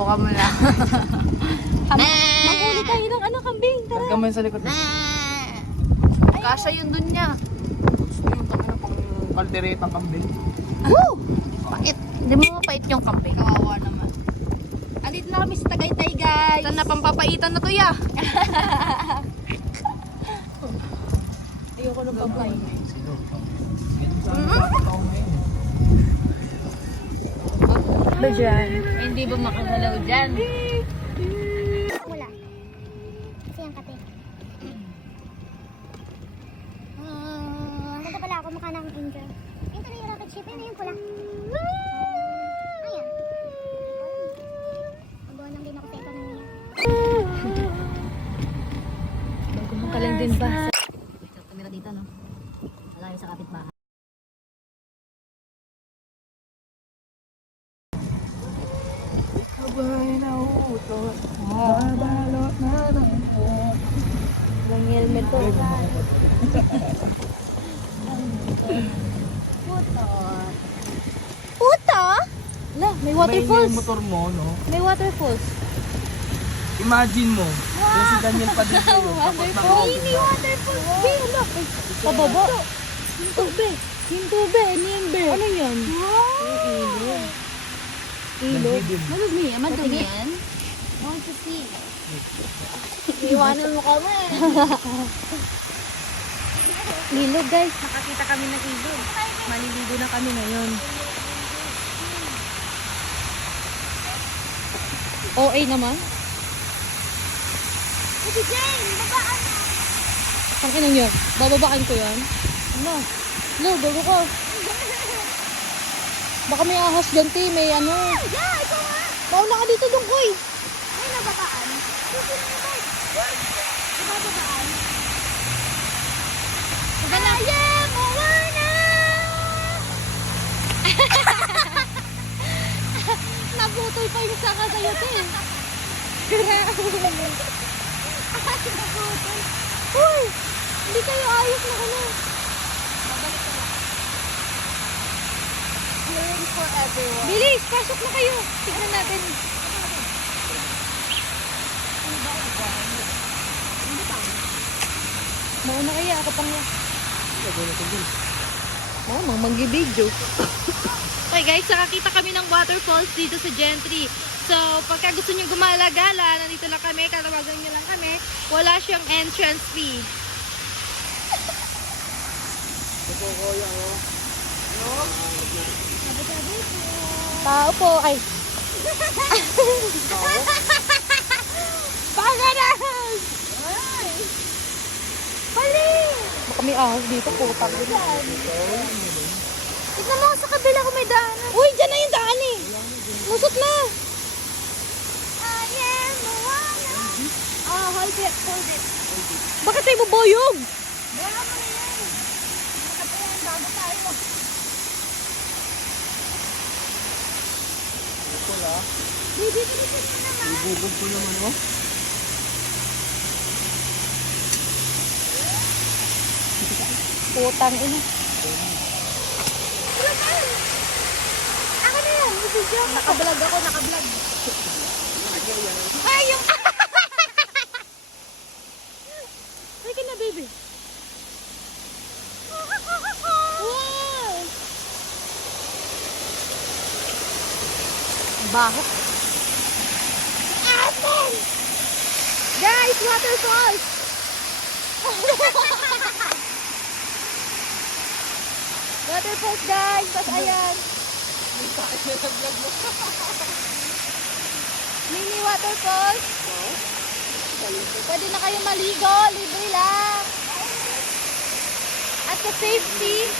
subukan mo na. Mahuli tayo ng ano, kambing. Tara. Gamay sa likod. Kasha yun dun niya. Yung takina pang kalderetang kambing. Woo! Pait. Hindi mo mapait yung kambing. Kawawa naman. Andito na kami sa Tagaytay, guys. Ito na pampapaitan na to ya. Ayoko ng pagkain. Ba dyan? Hindi ba makagalaw dyan? Wala. Kasi yung kape. Ganda pala ako, mukha na akong angel. Yung tuloy yung rocket ship, yun yung pula. Ayan. Mabuhanang din ako sa ekonomiya. Baguhan ka lang din ba? Tumira dito, no? Malayo sa kapitbahay. Sabay na utot. Nabalot na nabalot. Ang helmet ko. Puto? La, may waterfalls. May motor mo, no? May waterfalls. Imagine mo. Yung si Daniel Padilla yun. Tapos Mini waterfalls. Be, ala. Pababa. Hinto, be. Nimbe. Ano yan? Ilog. Ilog. Madumi. Madumi yan? Want to see. Iwanan mo kami. Ilog, guys. Nakakita kami ng ilog. Maliligo na kami ngayon. OA naman. Sige, Jane, babaan na. Ang inang yun. Bababaan ko yan. Ano? Lo, bago ko. Baka may ahas dyan, te. May ano. Yeah, ikaw nga. Mauna ka dito, Dungkoy. Ay, nababaan. Sige na naman. Nababaan. Kaya mo na. Nabutol pa yung saka sa'yo, te. Nabutol. Uy! Hindi kayo ayos na ano. Healing for everyone. Bilis, pasok na kayo. Tignan natin. Mauna kaya, ako pang Mamang mag-video. Okay guys, nakakita kami ng waterfalls dito sa Gentry. So, pagka gusto nyo gumala-gala, nandito lang kami, katawagan nyo lang kami. Wala siyang entrance fee. Tao po, ay. Paganas! Pali! Baka may ahas dito, putang. Tignan mo, sa kabila ko may daanan. Uy, dyan na yung daan eh. Lusot na. I am Moana. Hold it, hold it. Bakit tayo buboyog? Wala mo na yan. Nakatayan, bago tayo. Dito naman. ibubog ko naman, oh. Putang ina. Ako na yan. Video. Nakablog ako, nakablog. Ay, yung... Ay ka na, baby. Wow! Baho. Asan? Guys, waterfalls! Waterfalls, guys! Tapos ayan. Mini waterfalls. Pwede na kayo maligo. Libre lang. At sa safety,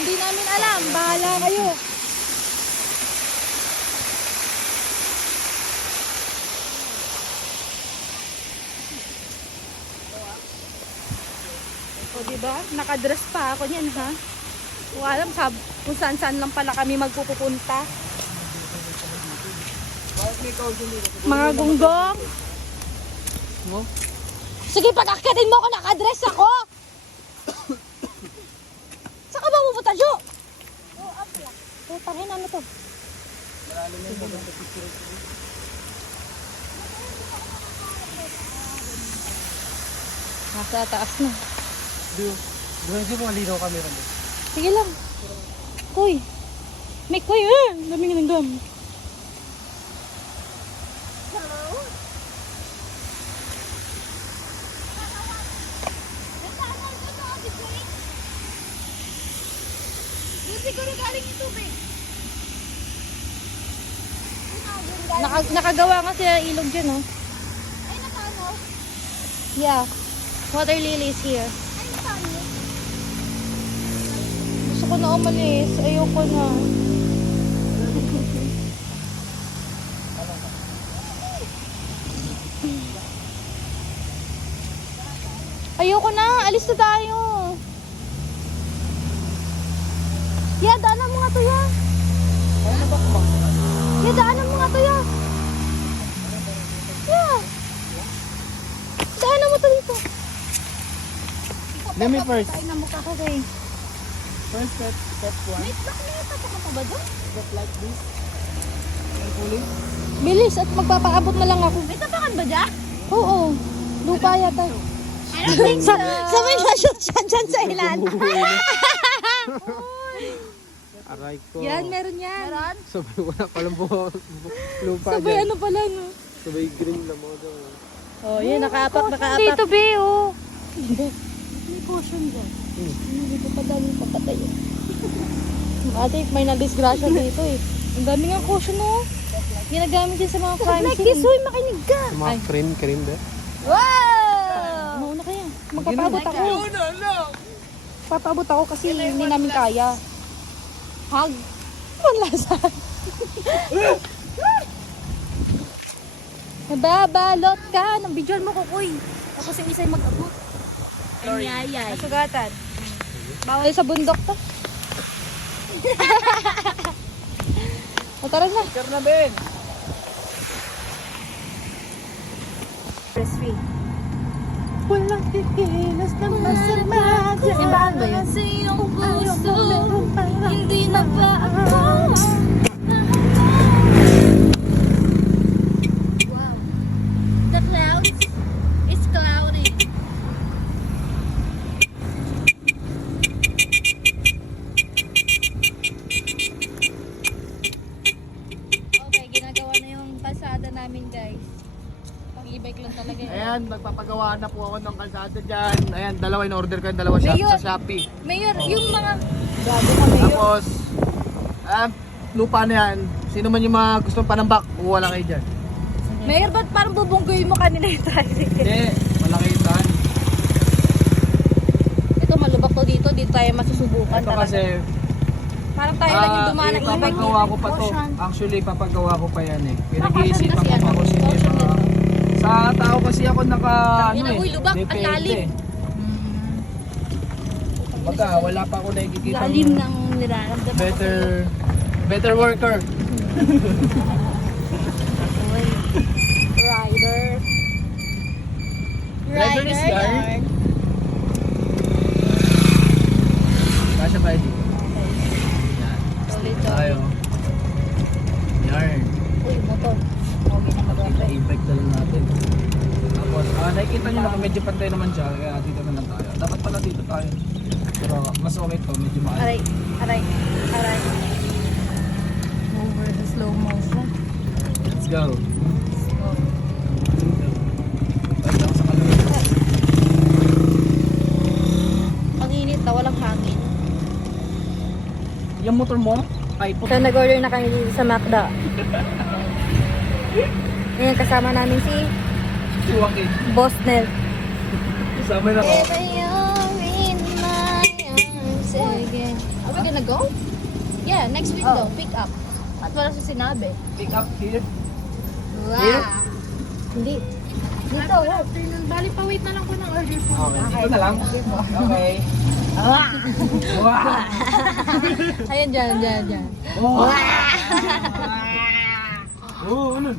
hindi namin alam. Bahala kayo. O, diba? Nakadress pa ako niyan, ha? Alam kung saan-saan lang pala kami magpupunta. Mga gunggong. No? Sige, pag-akyatin mo ako, nakadress ako! Saan ka ba pupunta, Jo? Tangin, ano to? Nasa taas na. Doon siya mga linaw camera mo. Sige lang. Koy. May koy daming ng gum. Siguro galing yung tubig. Nakagawa nga siya ilog dyan, oh. Ay, napano? Yeah. Water lilies here. Ay, napano? Gusto ko na umalis. Ayoko na. Ayoko na. Alis na tayo. Yeah, daanan mo nga to, yeah. Yeah, daanan mo nga to, yeah. Yeah. Daanan mo to dito. Let me first. Tayo na mukha kasi. First step one. May tapos ka pa ba doon? Step like this. Carefully. Bilis at magpapaabot na lang ako. May tapakan ba dyan? Oo. Lupa yata. I don't think so. Sabay na shoot siya dyan sa ilan. Aray ko. Yan, meron yan. Meron? Sabay wala palang lupa Sabay dyan. ano pala, no? Sabay green lang mo daw. Oh, yun, nakaapak. Dito, Be, oh. Hindi. May caution dyan. Hindi ko pa dami papatay. Ate, may nagdisgrasya dito eh. Ang dami nga caution, oh. Ginagamit din sa mga crime scene. Makinig ka. Sa mga crane ba? Wow! Mauna kaya. Magpapabot ako. Papabot ako kasi hindi namin kaya. Hug. Panlasan. Nababalot ka ng bidyon mo, Kukoy. Ako si isa'y mag-abot. Anyayay. Nasugatan. Bawal sa bundok to. O, tara na. Picture na, Ben. Free. Walang kikilos na masama. Simbahan ba yun? Sa iyong puso, hindi na ba ako? Wow. The clouds is cloudy. Okay, ginagawa na yung kalsada namin, guys. Pang-e-bike lang talaga yun. Ayan, magpapagawa na po ako ng kalsada dyan. Ayan, dalawa in order ko yung dalawa shop Mayor. sa Shopee. Mayor, yung mga... Gago ka, Mayor. Tapos, lupa na yan. Sino man yung mga gustong panambak, kuha lang kayo dyan. Mayor, ba't parang bubunggoy mo kanina yung tricycle? Hindi, malaki yung daan. Ito, malubak to dito. Dito tayo masusubukan. Ito kasi, Parang tayo lang yung dumaan ng ibang. papagawa ko pa to. Actually, papagawa ko pa yan eh. Pinag-iisipan Kasi ko pa ano, kung sino yung caution mga... Sa tao kasi ako naka, ano eh. Uy, lubak, ang depende. lalim. Baga, wala pa ako nakikita. Lalim ng niraramdaman Better worker. Rider. Rider is yarn. Kasha pa dito. Yan. Solid Tayo. Yarn. Uy, motor. Okay na Kita e-bike na lang natin. Tapos, nakikita nyo na medyo pantay naman siya. Kaya dito na lang tayo. Dapat pala dito tayo. Pero mas okay to. Medyo maayos. Aray, aray, aray. Over the slow motion. Let's go. Balik ako sa kalawin. Ang init na, walang hangin. Yung motor mo? Ay, po. So, nag-order na kami dito sa Macda. Ayan, kasama namin si Suwakid. Boss Nel. Kasama na ako. Ever you're in my arms again. Are we gonna go? Yeah, next week though. Pick up. At wala sa sinabi. Pick up here. Wow. Here? Hindi. Dito. Bali pa wait na lang ko ng order po. Okay, dito na lang. Okay. Wow! Ayan, dyan. Wow! Oo, ano?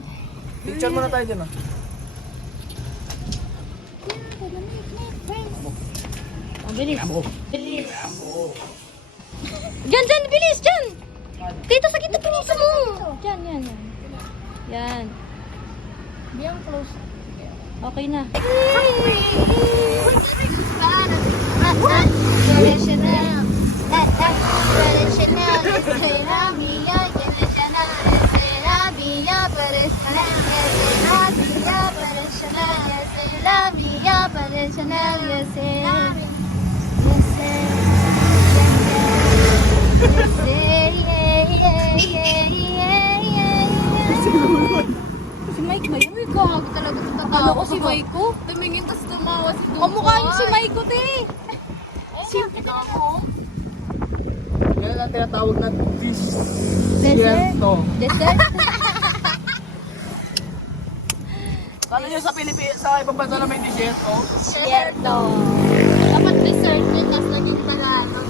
Picture muna tayo dyan ah. Oh, bilis. Bilis. Dyan, bilis, dyan. Dito sa kita, bilis mo. Dyan. Yan. Biyang close. Okay na. Si Mike ba yun? Uy, gago talaga ito. Ano ko si Maiko? Tumingin, tapos tumawa si Dugo. Kamukha niyo si Maiko, te. Yan ang tinatawag na Dessert? desierto. Dessert? Kala nyo sa Pilipinas, sa ibang bansa na may desierto? Desierto. Dapat dessert yun, tapos naging Tagalog.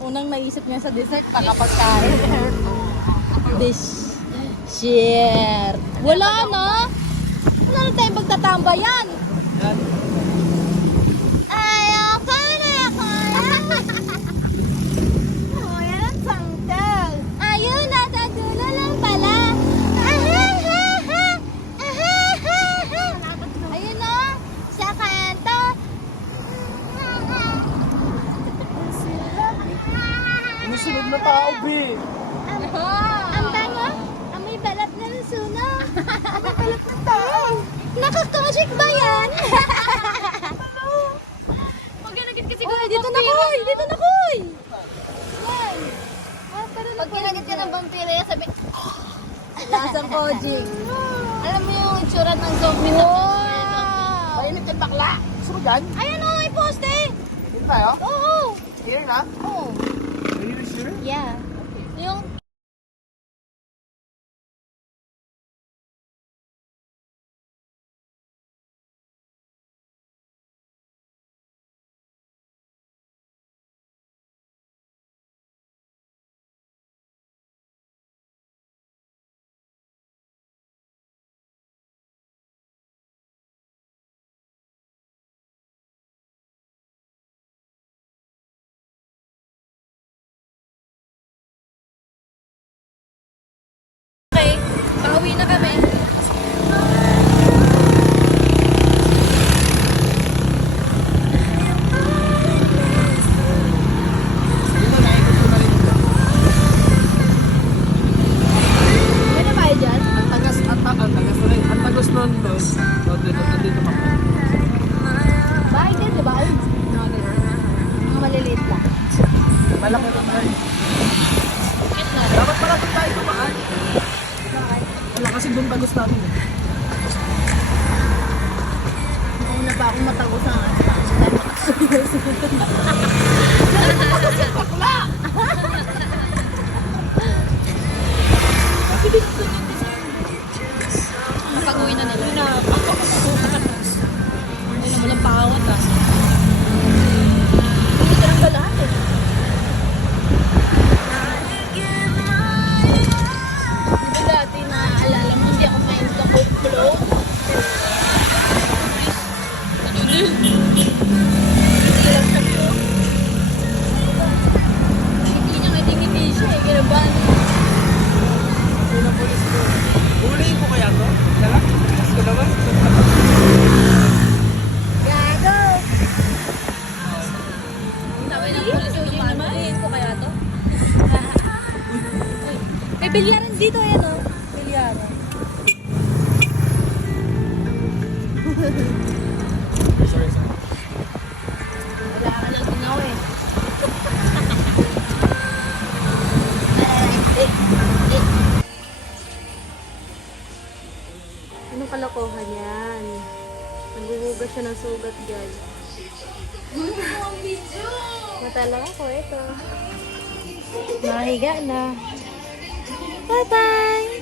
Unang naisip niya sa dessert, pakapagkain. Dessert. Wala na. Wala na tayong magtatambayan. Yan. Ayoko na ako. Oh, yan ang sangtal. Ayun, nasa dulo lang pala. Ayun na, sa kanto. Sumusunod na tao, B. Ang bango, amoy balat na ng suno. Amoy balat ng tao. Nakakojik ba yan? Pag-inagit kasi Oh, dito na koy! Dito na koy! Yan. Pag kinagit ka ng vampira, sabi, Lasang kojik. alam mo yung itsura ng zombie na Wow! Mainit yung bakla. Gusto mo dyan? Ayan o, may poste! Dito tayo? Oo! Here na? Oo. Are you sure? Yeah. Yung okay, pauwi na kami. Dito na, ikot ko na rin ito. May na ba dyan? Ang tagas ulit. Ang tagas nun doon. Dito mako. Bahay din, di ba? Ay, mga maliliit lang. Malaki rin na rin. Dapat pala doon tayo tumaan. Wala kasi doon tagas natin. Una pa akong matagos ang Pag-uwi na nila. Hindi naman ang pawat ah. Hindi ka lang ba lahat eh? Di ba dati naaalala mo, hindi ako main ka Coke Float? Hindi niya ngiti-ngiti siya eh. Ginaban. Huliin ko kaya to? Dala? Mas ko naman. Gago! Sabi ng pulis naman. Naman ko kaya to? Uy, may bilyaran dito yan oh. Bilyaran. Sorry. Wala ka lang tinaw eh. Anong kalokohan yan? Naghuhugas siya ng sugat, guys. Matala ako ito. Nakahiga na. Bye-bye!